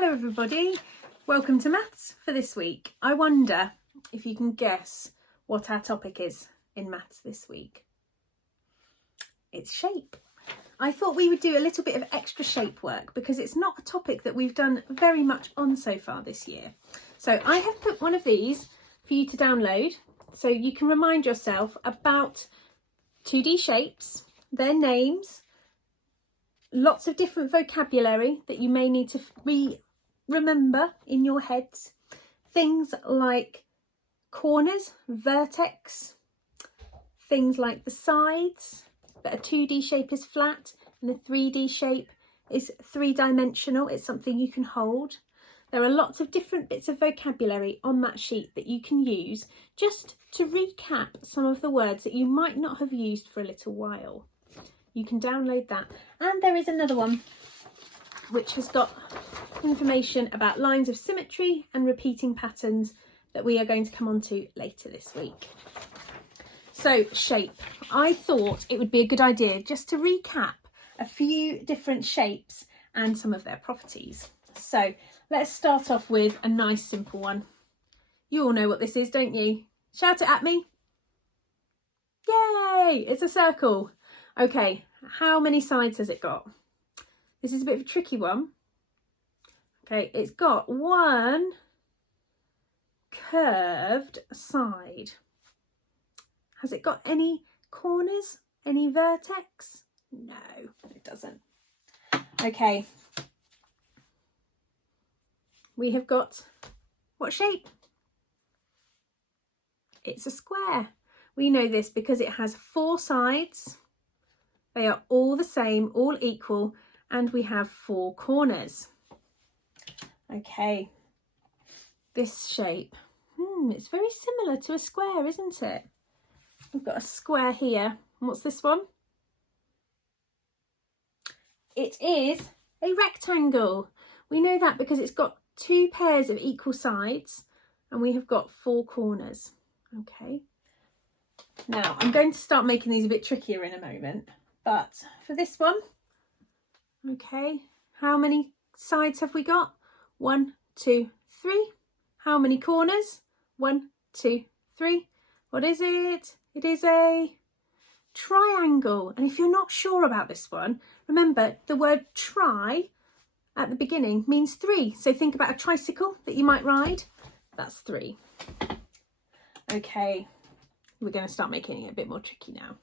Hello everybody, welcome to Maths for this week. I wonder if you can guess what our topic is in Maths this week. It's shape. I thought we would do a little bit of extra shape work because it's not a topic that we've done very much on so far this year. So I have put one of these for you to download so you can remind yourself about 2D shapes, their names, lots of different vocabulary that you may need to remember in your heads. Things like corners, vertex, things like the sides, that a 2D shape is flat and a 3D shape is three-dimensional. It's something you can hold. There are lots of different bits of vocabulary on that sheet that you can use just to recap some of the words that you might not have used for a little while. You can download that. And there is another one which has got information about lines of symmetry and repeating patterns that we are going to come on to later this week. So shape. I thought it would be a good idea just to recap a few different shapes and some of their properties. So let's start off with a nice simple one. You all know what this is, don't you? Shout it at me. Yay! It's a circle. Okay, how many sides has it got? This is a bit of a tricky one. Okay, it's got one curved side. Has it got any corners? Any vertex? No, it doesn't. Okay. We have got what shape? It's a square. We know this because it has four sides. They are all the same, all equal, and we have four corners. Okay, this shape, it's very similar to a square, isn't it? We've got a square here. What's this one? It is a rectangle. We know that because it's got two pairs of equal sides and we have got four corners. Okay, now I'm going to start making these a bit trickier in a moment. But for this one, okay, how many sides have we got? 1, 2, 3. How many corners? 1, 2, 3. What is it? It is a triangle. And if you're not sure about this one, remember the word tri at the beginning means 3. So think about a tricycle that you might ride. That's 3. Okay, we're going to start making it a bit more tricky now.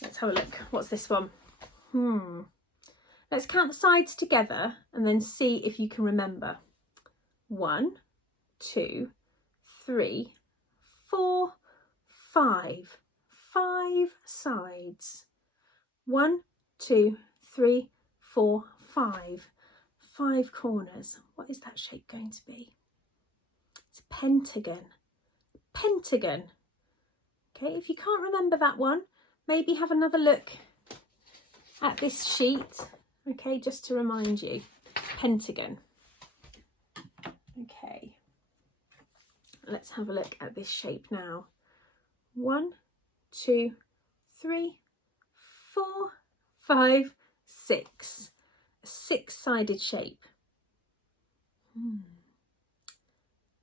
Let's have a look. What's this one? Let's count the sides together and then see if you can remember. 1, 2, 3, 4, 5. 5 sides. 1, 2, 3, 4, 5. 5 corners. What is that shape going to be? It's a pentagon. Pentagon. Okay, if you can't remember that one, maybe have another look at this sheet, okay, just to remind you. Pentagon. Okay, let's have a look at this shape now. 1, 2, 3, 4, 5, 6. A 6-sided shape.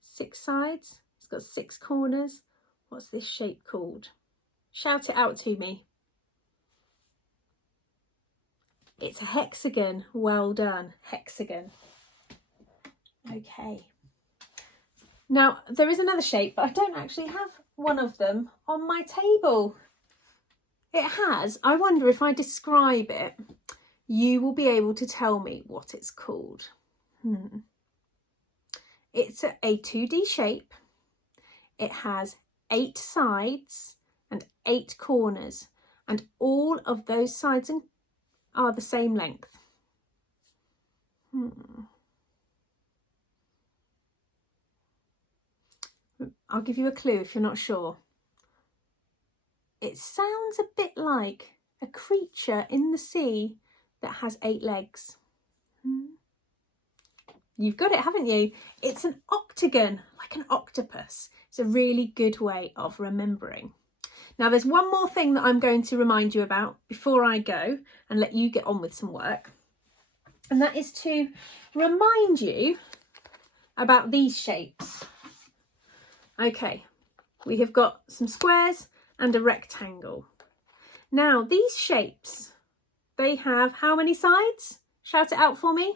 6 sides, it's got 6 corners. What's this shape called? Shout it out to me. It's a hexagon. Well done. Hexagon. Okay. Now, there is another shape, but I don't actually have one of them on my table. It has. I wonder if I describe it, you will be able to tell me what it's called. It's a 2D shape. It has 8 sides and 8 corners, and all of those sides are the same length. I'll give you a clue if you're not sure. It sounds a bit like a creature in the sea that has 8 legs. You've got it, haven't you? It's an octagon, like an octopus. It's a really good way of remembering. Now there's one more thing that I'm going to remind you about before I go and let you get on with some work. and that is to remind you about these shapes. Okay, we have got some squares and a rectangle. Now these shapes, they have how many sides? Shout it out for me.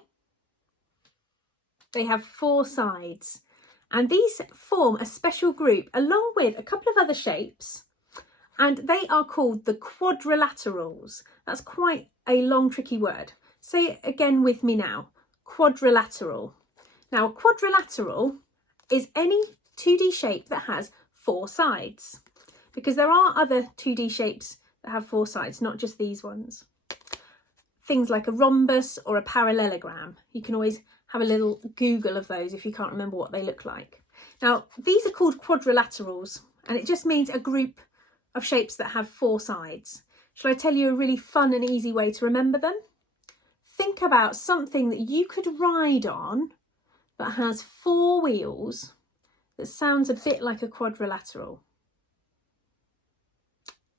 They have 4 sides, and these form a special group along with a couple of other shapes, and they are called the quadrilaterals. That's quite a long, tricky word. Say it again with me now. Quadrilateral. Now, a quadrilateral is any 2D shape that has 4 sides, because there are other 2D shapes that have 4 sides, not just these ones. Things like a rhombus or a parallelogram. You can always have a little Google of those if you can't remember what they look like. Now, these are called quadrilaterals, and it just means a group of shapes that have 4 sides. Shall I tell you a really fun and easy way to remember them? Think about something that you could ride on that has 4 wheels that sounds a bit like a quadrilateral.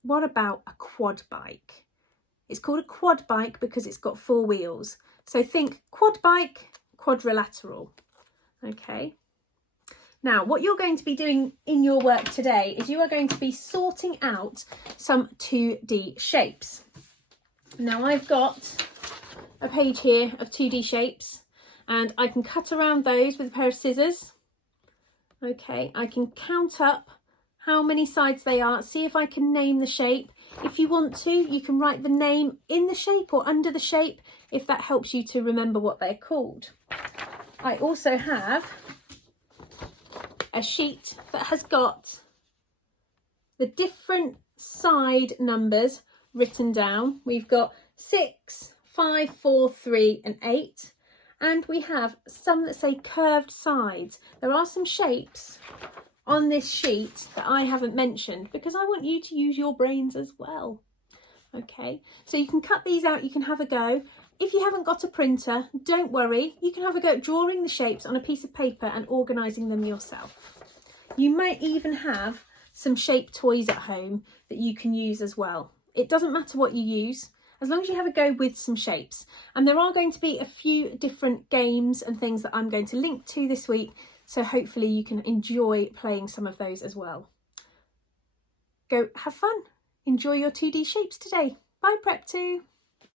What about a quad bike? It's called a quad bike because it's got 4 wheels. So think quad bike, quadrilateral. Okay. Now, what you're going to be doing in your work today is you are going to be sorting out some 2D shapes. Now, I've got a page here of 2D shapes, and I can cut around those with a pair of scissors. Okay, I can count up how many sides they are, see if I can name the shape. If you want to, you can write the name in the shape or under the shape if that helps you to remember what they're called. I also have a sheet that has got the different side numbers written down. We've got 6, 5, 4, 3 and 8, and we have some that say curved sides. There are some shapes on this sheet that I haven't mentioned because I want you to use your brains as well. Okay, so you can cut these out, you can have a go. If you haven't got a printer, don't worry, you can have a go at drawing the shapes on a piece of paper and organising them yourself. You might even have some shape toys at home that you can use as well. It doesn't matter what you use, as long as you have a go with some shapes. And there are going to be a few different games and things that I'm going to link to this week, so hopefully you can enjoy playing some of those as well. Go have fun. Enjoy your 2D shapes today. Bye Prep 2.